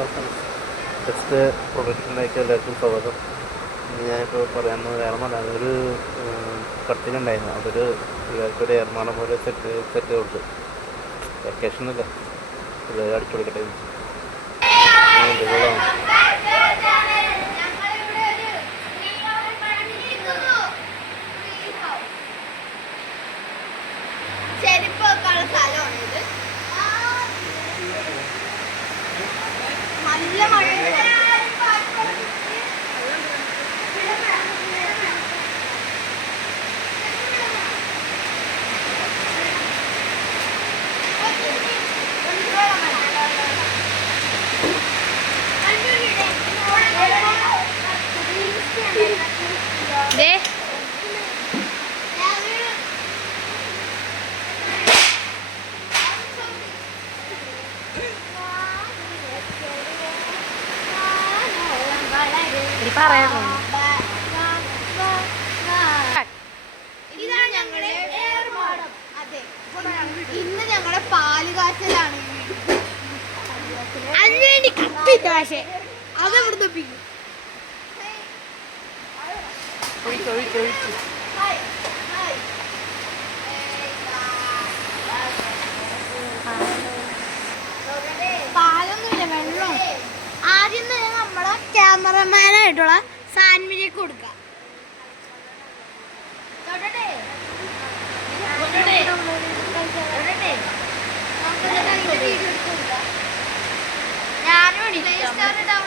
Text പ്രൊഡക്ഷനിലേക്ക് എല്ലാവർക്കും സ്വാഗതം. ഞാനിപ്പോൾ പറയാമെന്ന് വേണമെന്നല്ല, അതൊരു കട്ടിങ് ഉണ്ടായിരുന്നു. അതൊരു ഇവർക്കൊരു എറണാകുളം പോലെ സെറ്റ് കൊടുത്തു. വെക്കേഷനല്ല, ഇത് അടിച്ചു കൊടുക്കട്ടെ. നല്ല മഴ ഇതാണ് ഞങ്ങളുടെ ഏർമാടം. അതെ, ഇന്ന് ഞങ്ങളുടെ പാല് കാച്ചലാണ്. അതിനുവേണ്ടി കപ്പിട്ടാശേ അത് വൃദ്ധപ്പിക്കും. പാലൊന്നുമില്ല, വെള്ളം. ആദ്യം തന്നെ നമ്മളെ ക്യാമറമാനായിട്ടുള്ള സാൻവിലേക്ക് കൊടുക്കാം.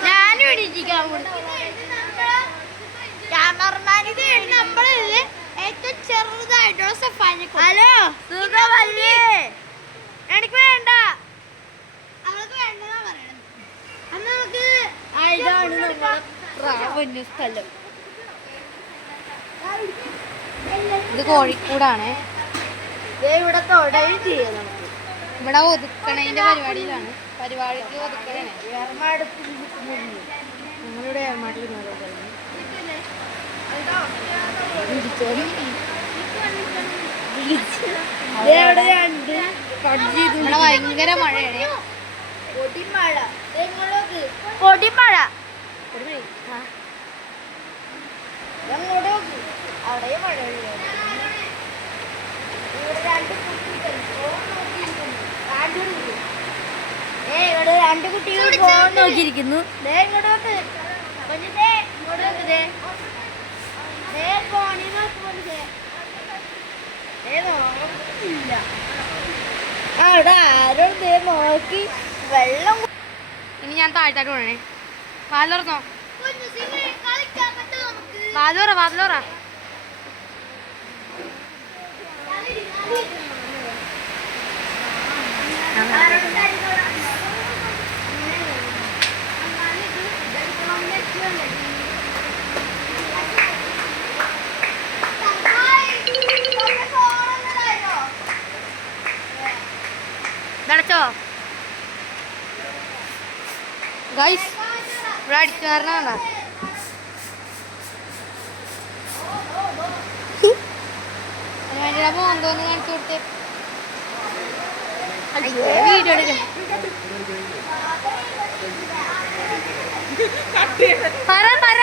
ഞാനും എണീറ്റിരിക്കാൻ ക്യാമറമാൻ. ഇത് നമ്മളിത് ഏറ്റവും ചെറുതായിട്ടുള്ള സഫാനെ. ഹലോ, സുഖമല്ലേ? എനിക്ക് വേണ്ട, അവൾക്ക് വേണ്ടെന്നാ പറയണത്. അന്ന് നമുക്ക് ഇതാണ് നമ്മളെ സ്ഥലം. ഇത് കോഴിക്കോടാണ്. ഇവിടെ തൊടയും ചെയ്യാം. നമുക്ക് ഇവിടെ ഒതുക്കണതിന്റെ പരിപാടിയിലാണ്. പരിപാടിക്ക് ഒതുക്കണേ. ഞങ്ങളുടെ ഏർമാട്ടിൽ ഇവിടെ ഭയങ്കര മഴയാണ്. പൊടിമഴ, പൊടിമഴ. അവിടെ മഴ. ഇവിടെ രണ്ട് കുട്ടികൾ ഫോൺ നോക്കിയിരിക്കുന്നു. അവിടെ ആരോ നോക്കി വെള്ളം. ഇനി ഞാൻ താഴ്ത്താട്ട് പോണേ. വാതിലോർന്നോ, വാതിലോറ, വാതിലോറ. അടച്ചോ ഗൈസ്? ഇവിടെ അടിച്ചു കാരണ മോന്തോന്ന് കാണിച്ചു കൊടുത്തേ. വീഡിയോ എടുക്കാം. പറ പറ